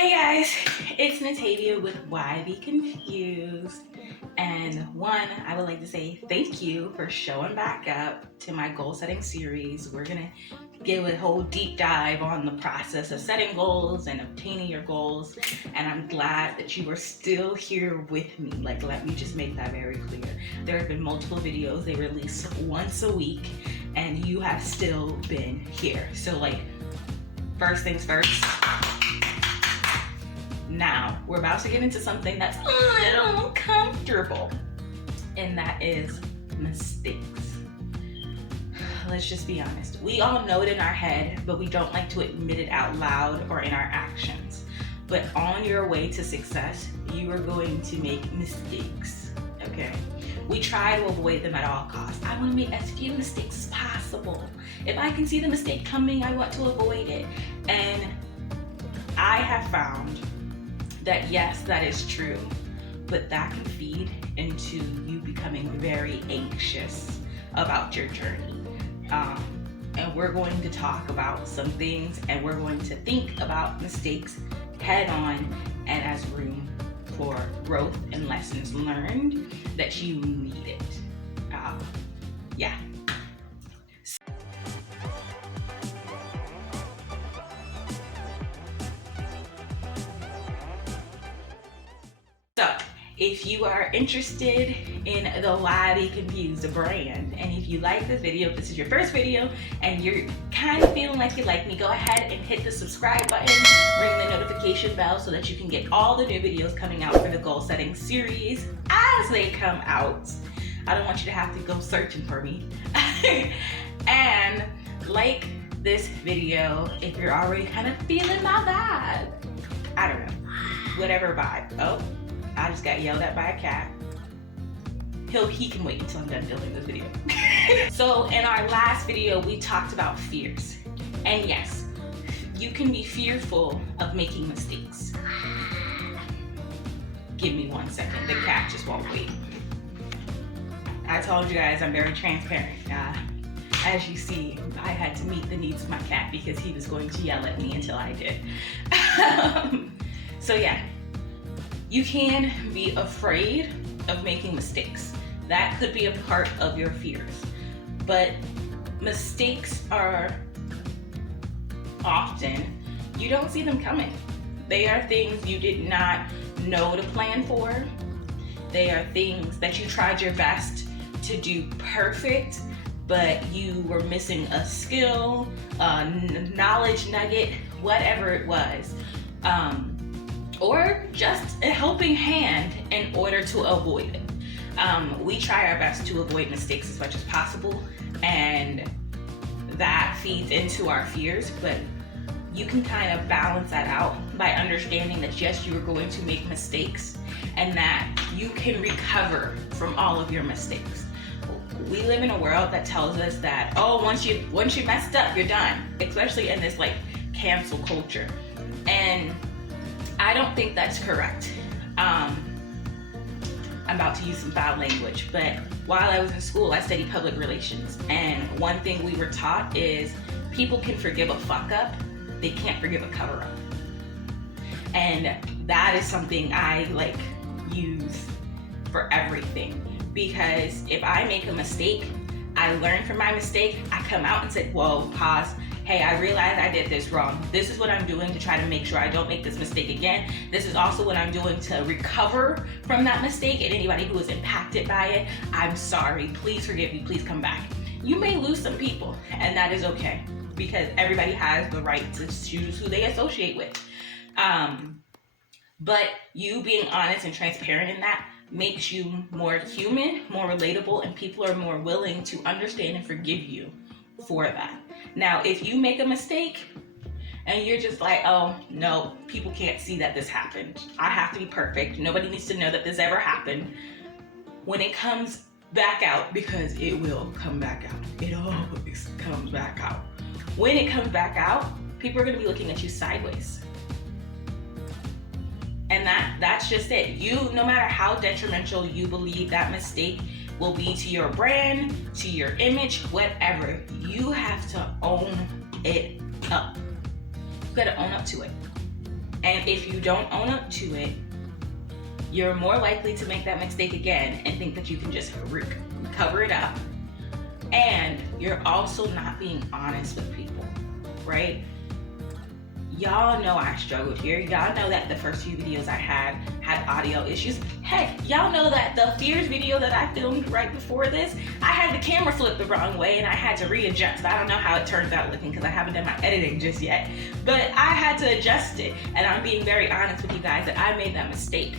Hey guys, it's Natavia with Why Be Confused. And one, I would like to say thank you for showing back up to my goal setting series. We're gonna give a whole deep dive on the process of setting goals and obtaining your goals. And I'm glad that you are still here with me. Like, let me just make that very clear. There have been multiple videos, they release once a week, and you have still been here. So like, first things first. Now, we're about to get into something that's a little uncomfortable, and that is mistakes. Let's just be honest. We all know it in our head, but we don't like to admit it out loud or in our actions. But on your way to success, you are going to make mistakes, okay? We try to avoid them at all costs. I want to make as few mistakes as possible. If I can see the mistake coming, I want to avoid it. And I have found that yes, that is true, but that can feed into you becoming very anxious about your journey. And we're going to talk about some things, and we're going to think about mistakes head on and as room for growth and lessons learned that you need it. Yeah. So, if you are interested in the Why Be Confused brand, and if you like this video, if this is your first video, and you're kind of feeling like you like me, go ahead and hit the subscribe button, ring the notification bell so that you can get all the new videos coming out for the goal setting series as they come out. I don't want you to have to go searching for me. And like this video if you're already kind of feeling my vibe. I don't know, whatever vibe. Oh, I just got yelled at by a cat. He can wait until I'm done filming this video. So in our last video, we talked about fears. And yes, you can be fearful of making mistakes. Give me 1 second, the cat just won't wait. I told you guys I'm very transparent. As you see, I had to meet the needs of my cat because he was going to yell at me until I did. So yeah. You can be afraid of making mistakes. That could be a part of your fears. But mistakes are often, you don't see them coming. They are things you did not know to plan for. They are things that you tried your best to do perfect, but you were missing a skill, a knowledge nugget, whatever it was. Or just a helping hand in order to avoid it. We try our best to avoid mistakes as much as possible, and that feeds into our fears, but you can kind of balance that out by understanding that yes, you are going to make mistakes and that you can recover from all of your mistakes. We live in a world that tells us that, oh, once you messed up, you're done, especially in this like cancel culture. And I don't think that's correct. I'm about to use some foul language, but while I was in school, I studied public relations. And one thing we were taught is people can forgive a fuck up, they can't forgive a cover up. And that is something I like use for everything. Because if I make a mistake, I learn from my mistake, I come out and say, whoa, pause. Hey, I realized I did this wrong. This is what I'm doing to try to make sure I don't make this mistake again. This is also what I'm doing to recover from that mistake, and anybody who is impacted by it, I'm sorry. Please forgive me. Please come back. You may lose some people, and that is okay because everybody has the right to choose who they associate with. But you being honest and transparent in that makes you more human, more relatable, and people are more willing to understand and forgive you for that. Now, if you make a mistake and you're just like, oh, no, people can't see that this happened. I have to be perfect. Nobody needs to know that this ever happened. When it comes back out, because it will come back out. It always comes back out. When it comes back out, people are going to be looking at you sideways. And that's just it. You, no matter how detrimental you believe that mistake will be to your brand, to your image, whatever, you have to own it up. You gotta own up to it. And if you don't own up to it, you're more likely to make that mistake again and think that you can just cover it up. And you're also not being honest with people, right? Y'all know I struggled here. Y'all know that the first few videos I had audio issues. Heck, y'all know that the fears video that I filmed right before this, I had the camera flipped the wrong way and I had to readjust. I don't know how it turns out looking because I haven't done my editing just yet, but I had to adjust it. And I'm being very honest with you guys that I made that mistake.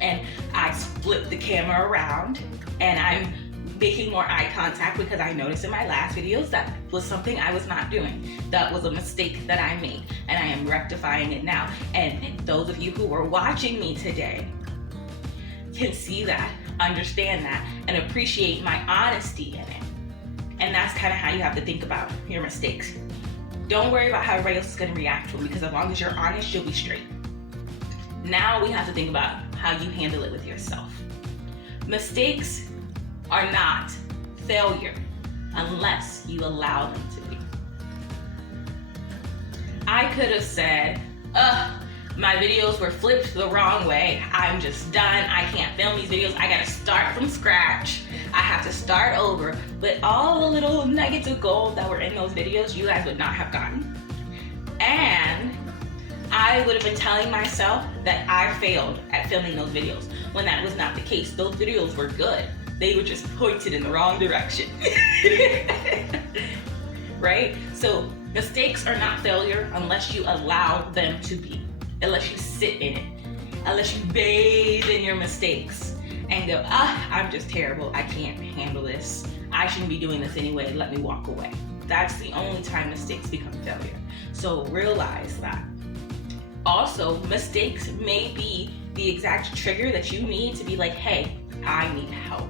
And I flipped the camera around and I'm making more eye contact because I noticed in my last videos that was something I was not doing. That was a mistake that I made and I am rectifying it now. And those of you who were watching me today can see that, understand that, and appreciate my honesty in it. And that's kind of how you have to think about your mistakes. Don't worry about how everybody else is going to react to them, because as long as you're honest, you'll be straight. Now we have to think about how you handle it with yourself. Mistakes are not failure unless you allow them to be. I could have said, my videos were flipped the wrong way. I'm just done. I can't film these videos. I gotta start from scratch. I have to start over. But all the little nuggets of gold that were in those videos, you guys would not have gotten. And I would have been telling myself that I failed at filming those videos when that was not the case. Those videos were good. They were just pointed in the wrong direction. Right? So mistakes are not failure unless you allow them to be, unless you sit in it, unless you bathe in your mistakes and go, I'm just terrible. I can't handle this. I shouldn't be doing this anyway. Let me walk away. That's the only time mistakes become failure. So realize that. Also, mistakes may be the exact trigger that you need to be like, hey, I need help.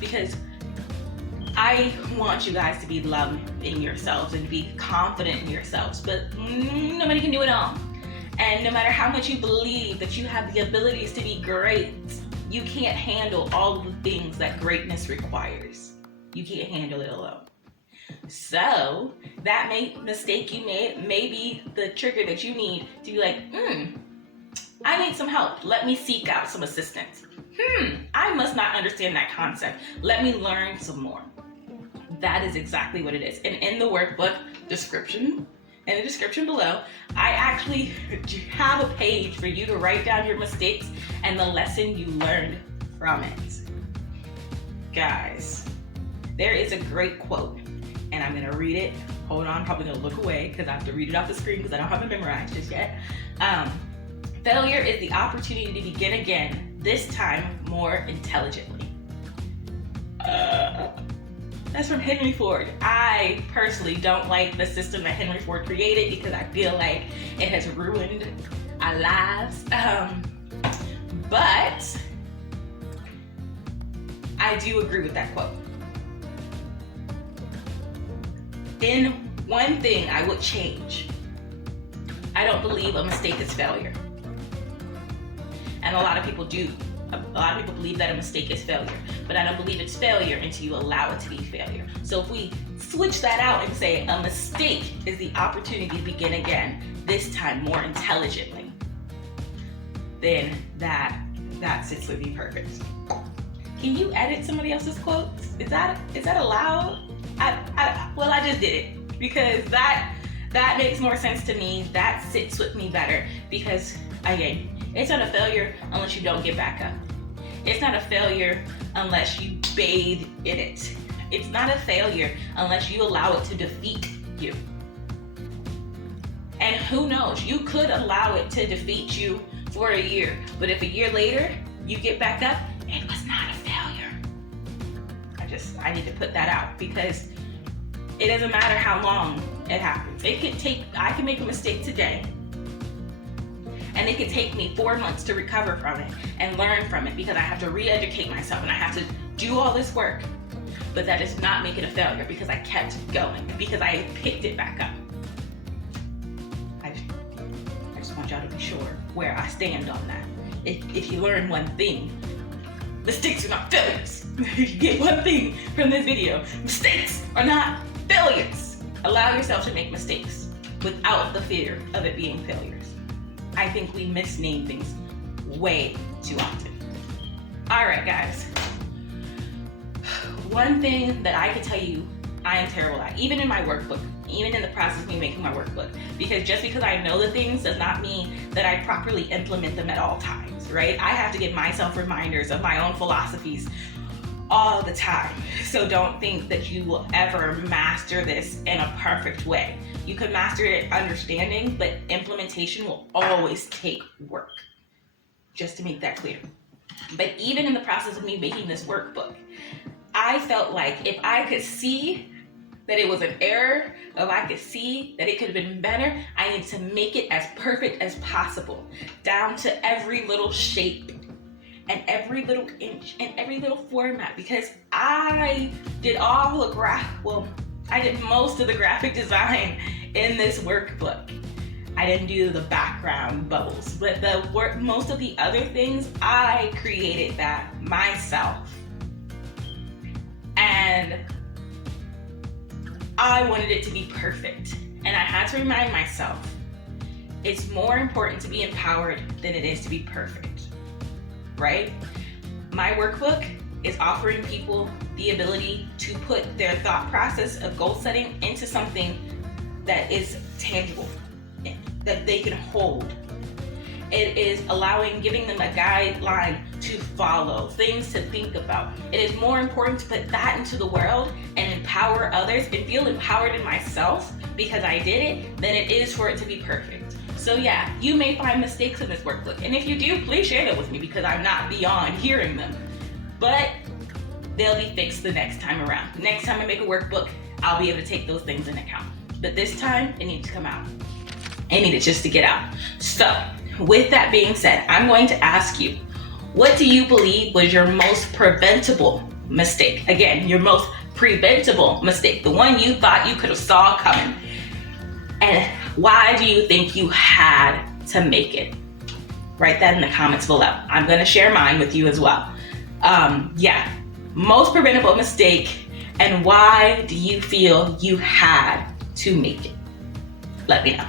Because I want you guys to be loved in yourselves and be confident in yourselves, but nobody can do it all. And no matter how much you believe that you have the abilities to be great, you can't handle all of the things that greatness requires. You can't handle it alone. So that mistake you made may be the trigger that you need to be like, I need some help. Let me seek out some assistance. I must not understand that concept. Let me learn some more. That is exactly what it is. And in the workbook description, in the description below, I actually have a page for you to write down your mistakes and the lesson you learned from it. Guys, there is a great quote, and I'm gonna read it. Hold on, I'm probably gonna look away because I have to read it off the screen because I don't have it memorized just yet. Failure is the opportunity to begin again, this time more intelligently. That's from Henry Ford. I personally don't like the system that Henry Ford created because I feel like it has ruined our lives. But I do agree with that quote. In one thing I would change. I don't believe a mistake is failure. And a lot of people do. A lot of people believe that a mistake is failure, but I don't believe it's failure until you allow it to be failure. So if we switch that out and say a mistake is the opportunity to begin again, this time more intelligently, then that sits with me perfect. Can you edit somebody else's quotes? Is that allowed? Well, I just did it because that makes more sense to me. That sits with me better because, again, it's not a failure unless you don't get back up. It's not a failure unless you bathe in it. It's not a failure unless you allow it to defeat you. And who knows, you could allow it to defeat you for a year, but if a year later you get back up, it was not a failure. I need to put that out because it doesn't matter how long it happens. I can make a mistake today, and it could take me 4 months to recover from it and learn from it because I have to re-educate myself and I have to do all this work. But that does not make it a failure because I kept going, because I picked it back up. I just want y'all to be sure where I stand on that. If you learn one thing, mistakes are not failures. If you get one thing from this video, mistakes are not failures. Allow yourself to make mistakes without the fear of it being failures. I think we misname things way too often. All right, guys. One thing that I can tell you I am terrible at, even in my workbook, even in the process of me making my workbook, just because I know the things does not mean that I properly implement them at all times, right? I have to give myself reminders of my own philosophies all the time. So don't think that you will ever master this in a perfect way. You can master it understanding, but implementation will always take work. Just to make that clear. But even in the process of me making this workbook, I felt like if I could see that it was an error, if I could see that it could have been better, I needed to make it as perfect as possible, down to every little shape and every little inch and every little format, because I did I did most of the graphic design in this workbook. I didn't do the background bubbles, but most of the other things, I created that myself. And I wanted it to be perfect. And I had to remind myself, it's more important to be empowered than it is to be perfect, right? My workbook is offering people the ability to put their thought process of goal setting into something that is tangible, that they can hold. It is giving them a guideline to follow, things to think about. It is more important to put that into the world and empower others and feel empowered in myself because I did it than it is for it to be perfect. So yeah, you may find mistakes in this workbook. And if you do, please share them with me because I'm not beyond hearing them. But they'll be fixed the next time around. Next time I make a workbook, I'll be able to take those things into account. But this time, it needs to come out. It needed just to get out. So, with that being said, I'm going to ask you, what do you believe was your most preventable mistake? Again, your most preventable mistake, the one you thought you could have saw coming. And why do you think you had to make it? Write that in the comments below. I'm going to share mine with you as well. Most preventable mistake, and why do you feel you had to make it? Let me know.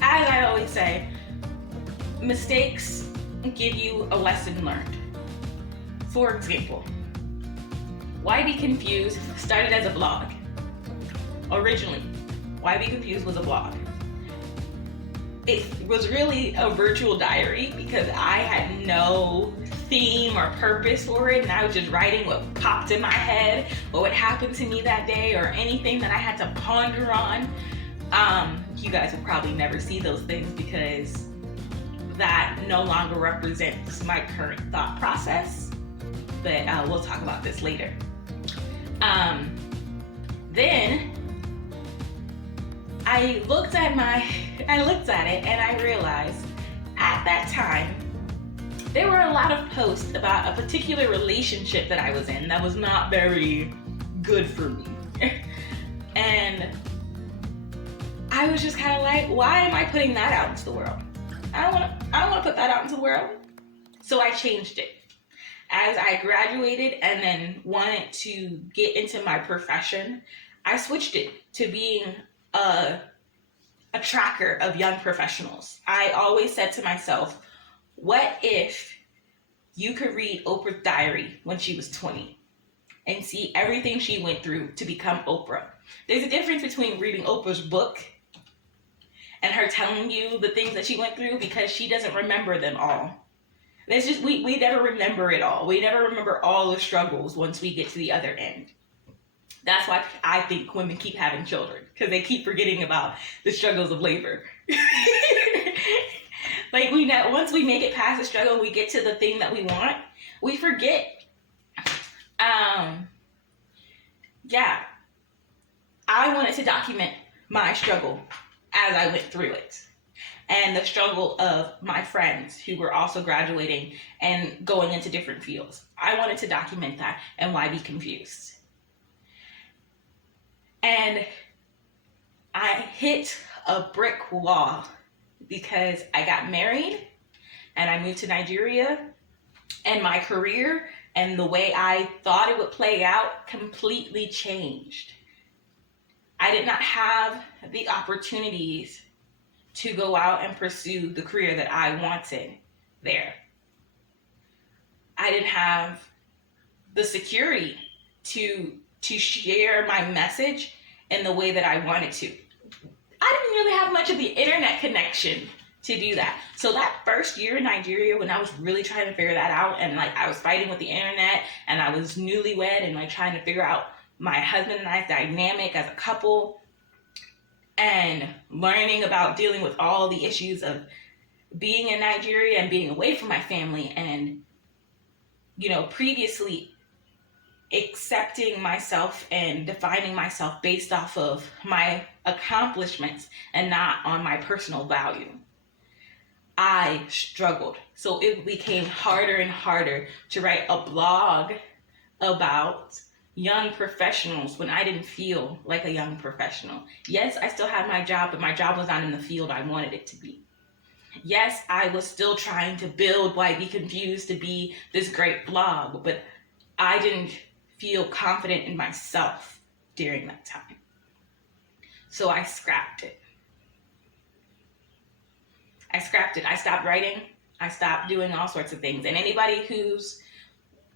As I always say, mistakes give you a lesson learned. For example, Why Be Confused started as a blog. Originally, Why Be Confused was a blog. It was really a virtual diary because I had no theme or purpose for it, and I was just writing what popped in my head or what happened to me that day or anything that I had to ponder on. You guys will probably never see those things because that no longer represents my current thought process, but we'll talk about this later. Then I looked at it and I realized at that time there were a lot of posts about a particular relationship that I was in that was not very good for me. And I was just kind of like, why am I putting that out into the world? I don't want to put that out into the world. So I changed it. As I graduated and then wanted to get into my profession, I switched it to being a tracker of young professionals. I always said to myself, what if you could read Oprah's diary when she was 20 and see everything she went through to become Oprah? There's a difference between reading Oprah's book and her telling you the things that she went through because she doesn't remember them all. There's just, we never remember it all. We never remember all the struggles once we get to the other end. That's why I think women keep having children, because they keep forgetting about the struggles of labor. Like once we make it past the struggle, we get to the thing that we want, we forget. I wanted to document my struggle as I went through it, and the struggle of my friends who were also graduating and going into different fields. I wanted to document that, and why be confused? And I hit a brick wall because I got married and I moved to Nigeria, and my career and the way I thought it would play out completely changed. I did not have the opportunities to go out and pursue the career that I wanted there. I didn't have the security to share my message in the way that I wanted to. I didn't really have much of the internet connection to do that. So that first year in Nigeria, when I was really trying to figure that out, and like I was fighting with the internet, and I was newlywed and like trying to figure out my husband and I's dynamic as a couple, and learning about dealing with all the issues of being in Nigeria and being away from my family, and previously accepting myself and defining myself based off of my accomplishments and not on my personal value. I struggled. So it became harder and harder to write a blog about young professionals when I didn't feel like a young professional. Yes, I still had my job, but my job was not in the field I wanted it to be. Yes, I was still trying to build Why Be Confused to be this great blog, but I didn't feel confident in myself during that time. So I scrapped it. I stopped writing. I stopped doing all sorts of things. And anybody who's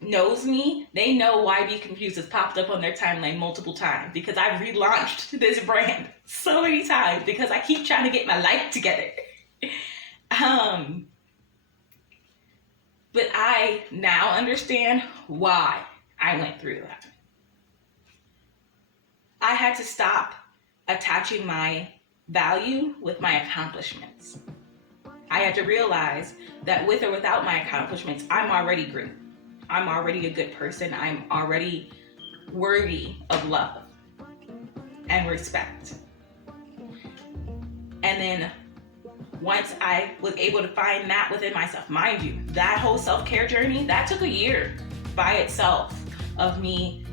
knows me, they know Why Be Confused has popped up on their timeline multiple times, because I've relaunched this brand so many times because I keep trying to get my life together. But I now understand why I went through that. I had to stop attaching my value with my accomplishments. I had to realize that with or without my accomplishments, I'm already great. I'm already a good person. I'm already worthy of love and respect. And then once I was able to find that within myself, mind you, that whole self-care journey, that took a year by itself of me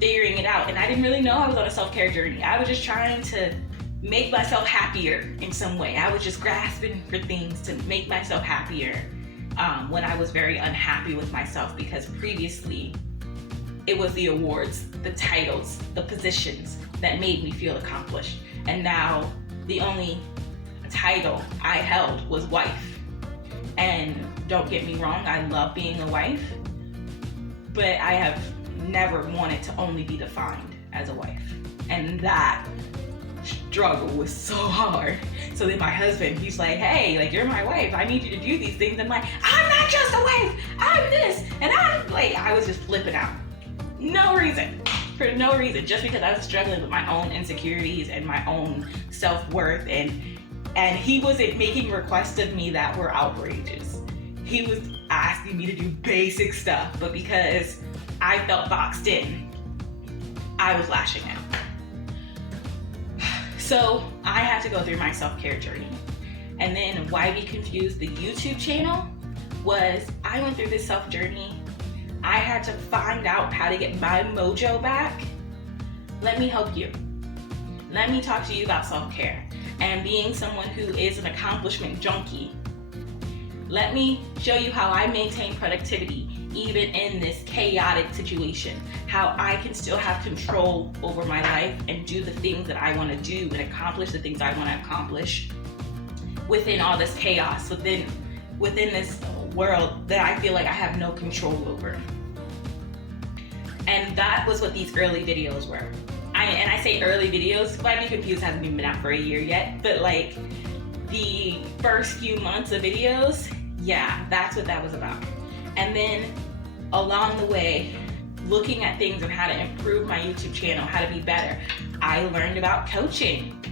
figuring it out. And I didn't really know I was on a self-care journey. I was just trying to make myself happier in some way. I was just grasping for things to make myself happier when I was very unhappy with myself, because previously it was the awards, the titles, the positions that made me feel accomplished. And now the only title I held was wife. And don't get me wrong, I love being a wife, but I have never wanted to only be defined as a wife. And that struggle was so hard. So then my husband, he's like, hey, like, you're my wife, I need you to do these things. I'm like, I'm not just a wife, I'm this. And I was just flipping out. For no reason, just because I was struggling with my own insecurities and my own self-worth. And he wasn't making requests of me that were outrageous. He was asking me to do basic stuff, but because I felt boxed in, I was lashing out. So I had to go through my self-care journey. And then Why Be Confused, the YouTube channel, I went through this self-journey. I had to find out how to get my mojo back. Let me help you. Let me talk to you about self-care and being someone who is an accomplishment junkie. Let me show you how I maintain productivity even in this chaotic situation, how I can still have control over my life and do the things that I want to do and accomplish the things I want to accomplish within all this chaos, within this world that I feel like I have no control over. And that was what these early videos were. And I say early videos, Why Be Confused hasn't even been out for a year yet, but like the first few months of videos, yeah, that's what that was about. And then along the way, looking at things and how to improve my YouTube channel, how to be better, I learned about coaching.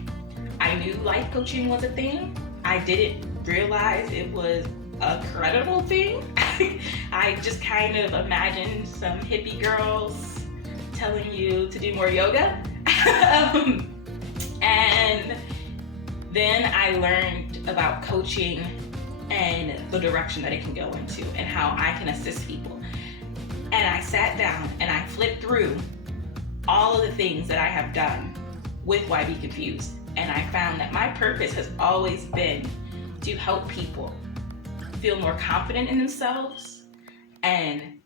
I knew life coaching was a thing. I didn't realize it was a credible thing. I just kind of imagined some hippie girls telling you to do more yoga. And then I learned about coaching and the direction that it can go into and how I can assist people. And I sat down and I flipped through all of the things that I have done with Why Be Confused. And I found that my purpose has always been to help people feel more confident in themselves and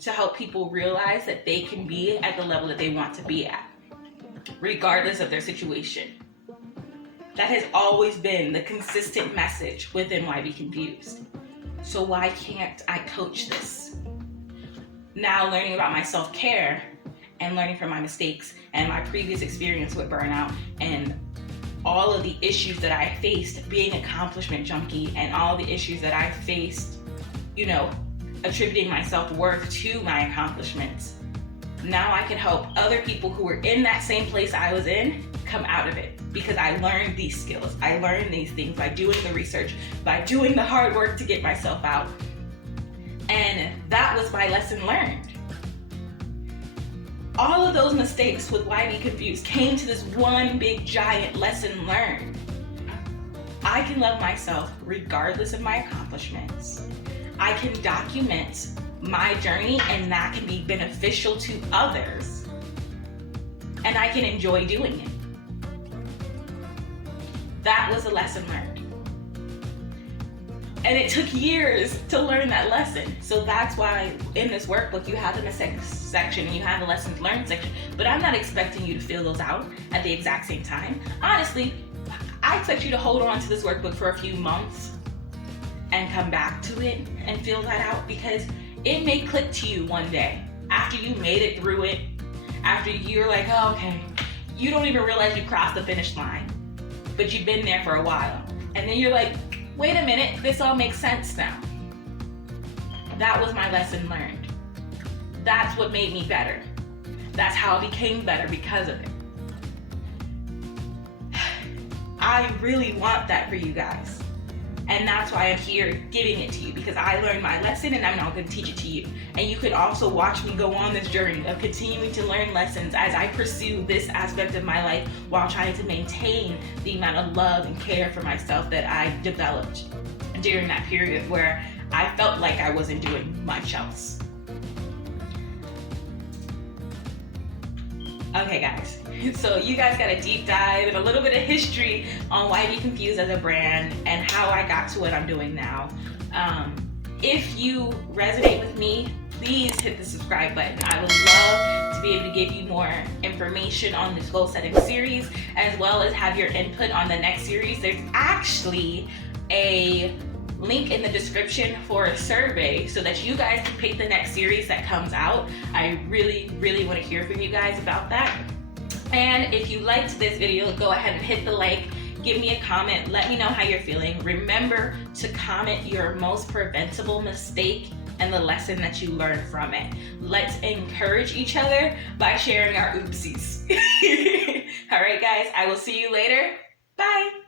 to help people realize that they can be at the level that they want to be at. regardless of their situation. That has always been the consistent message within Why Be Confused. So why can't I coach this? Now learning about my self-care and learning from my mistakes and my previous experience with burnout and all of the issues that I faced being an accomplishment junkie and all the issues that I faced, attributing my self-worth to my accomplishments. Now I can help other people who were in that same place I was in come out of it because I learned these skills. I learned these things by doing the research, by doing the hard work to get myself out. And that was my lesson learned. All of those mistakes with Why Be Confused came to this one big giant lesson learned. I can love myself regardless of my accomplishments. I can document my journey and that can be beneficial to others. And I can enjoy doing it. That was a lesson learned. And it took years to learn that lesson. So that's why in this workbook you have the mistakes section and you have the lessons learned section. But I'm not expecting you to fill those out at the exact same time. Honestly, I expect you to hold on to this workbook for a few months and come back to it and fill that out because it may click to you one day after you made it through it, after you're like, oh, okay, you don't even realize you crossed the finish line, but you've been there for a while. And then you're like, wait a minute, this all makes sense now. That was my lesson learned. That's what made me better. That's how I became better because of it. I really want that for you guys. And that's why I'm here giving it to you because I learned my lesson and I'm now going to teach it to you. And you can also watch me go on this journey of continuing to learn lessons as I pursue this aspect of my life while trying to maintain the amount of love and care for myself that I developed during that period where I felt like I wasn't doing much else. Okay guys, so you guys got a deep dive and a little bit of history on Why Be Confused as a brand and how I got to what I'm doing now. If you resonate with me, please hit the subscribe button. I would love to be able to give you more information on this goal setting series as well as have your input on the next series. There's actually a link in the description for a survey so that you guys can pick the next series that comes out. I really want to hear from you guys about that. And if you liked this video, go ahead and hit the like, give me a comment, let me know how you're feeling. Remember to comment your most preventable mistake and the lesson that you learned from it. Let's encourage each other by sharing our oopsies. All right guys, I will see you later. Bye.